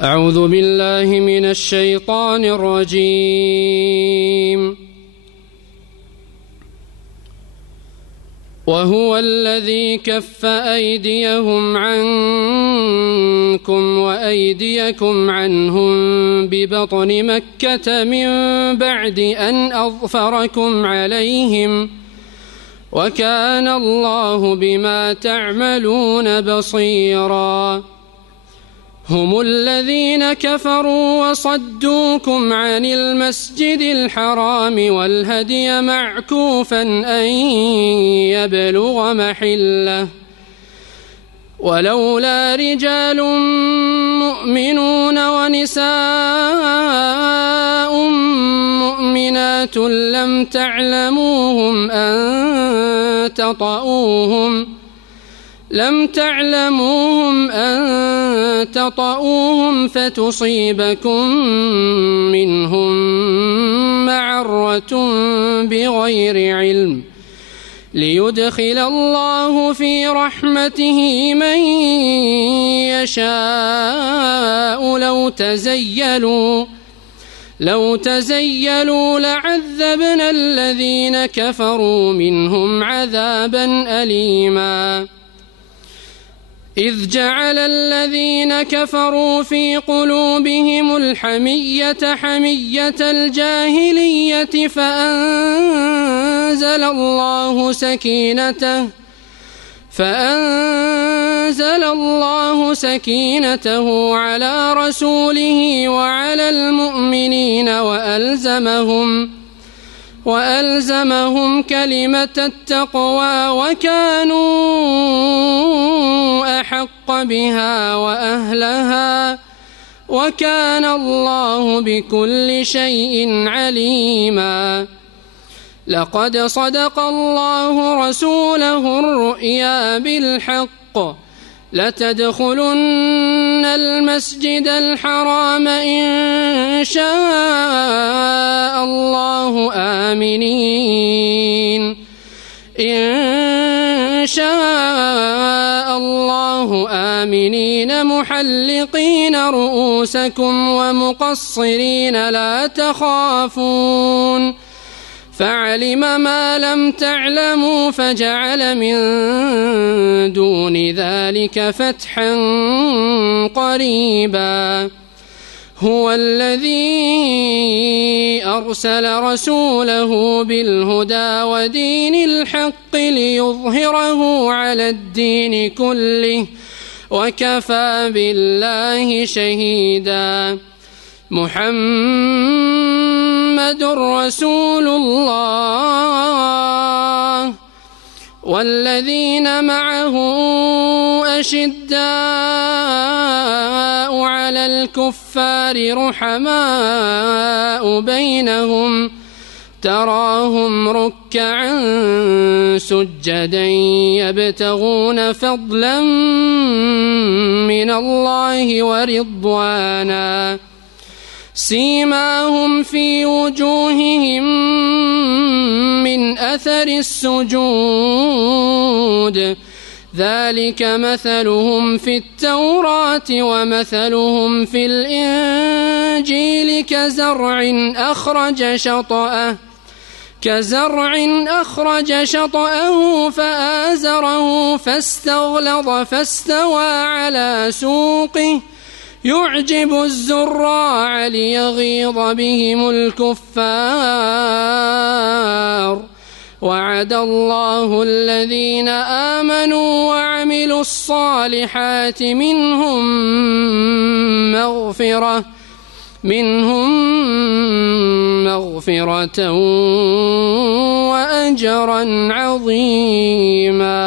أعوذ بالله من الشيطان الرجيم. وهو الذي كف أيديهم عنكم وأيديكم عنهم ببطن مكة من بعد أن أظفركم عليهم وكان الله بما تعملون بصيرا. هم الذين كفروا وصدوكم عن المسجد الحرام والهدي معكوفا أن يبلغ محله ولولا رجال مؤمنون ونساء مؤمنات لم تعلموهم أن تطؤوهم فتصيبكم منهم معرة بغير علم ليدخل الله في رحمته من يشاء. لو تزيلوا لعذبنا الذين كفروا منهم عذابا أليما. إذ جعل الذين كفروا في قلوبهم الحمية حمية الجاهلية فأنزل الله سكينته على رسوله وعلى المؤمنين وألزمهم كلمة التقوى وكانوا أحق بها وأهلها وكان الله بكل شيء عليما. لقد صدق الله رسوله الرؤيا بالحق لتدخلن المسجد الحرام إن شاء الله آمنين محلقين رؤوسكم ومقصرين لا تخافون فعلم ما لم تعلموا فجعل من دون ذلك فتحا قريبا. هو الذي أرسل رسوله بالهدى ودين الحق ليظهره على الدين كله وكفى بالله شهيدا. محمد رسول الله والذين معه أشداء على الكفار رحماء بينهم تراهم ركعا سجدا يبتغون فضلا من الله ورضوانا سيماهم في وجوههم من أثر السجود ذلك مثلهم في التوراة ومثلهم في الإنجيل كزرع أخرج شطأه فآزره فاستغلظ فاستوى على سوقه يعجب الزراع ليغيظ بهم الكفار. وعد الله الذين آمنوا وعملوا الصالحات منهم مغفرة وأجرا عظيما.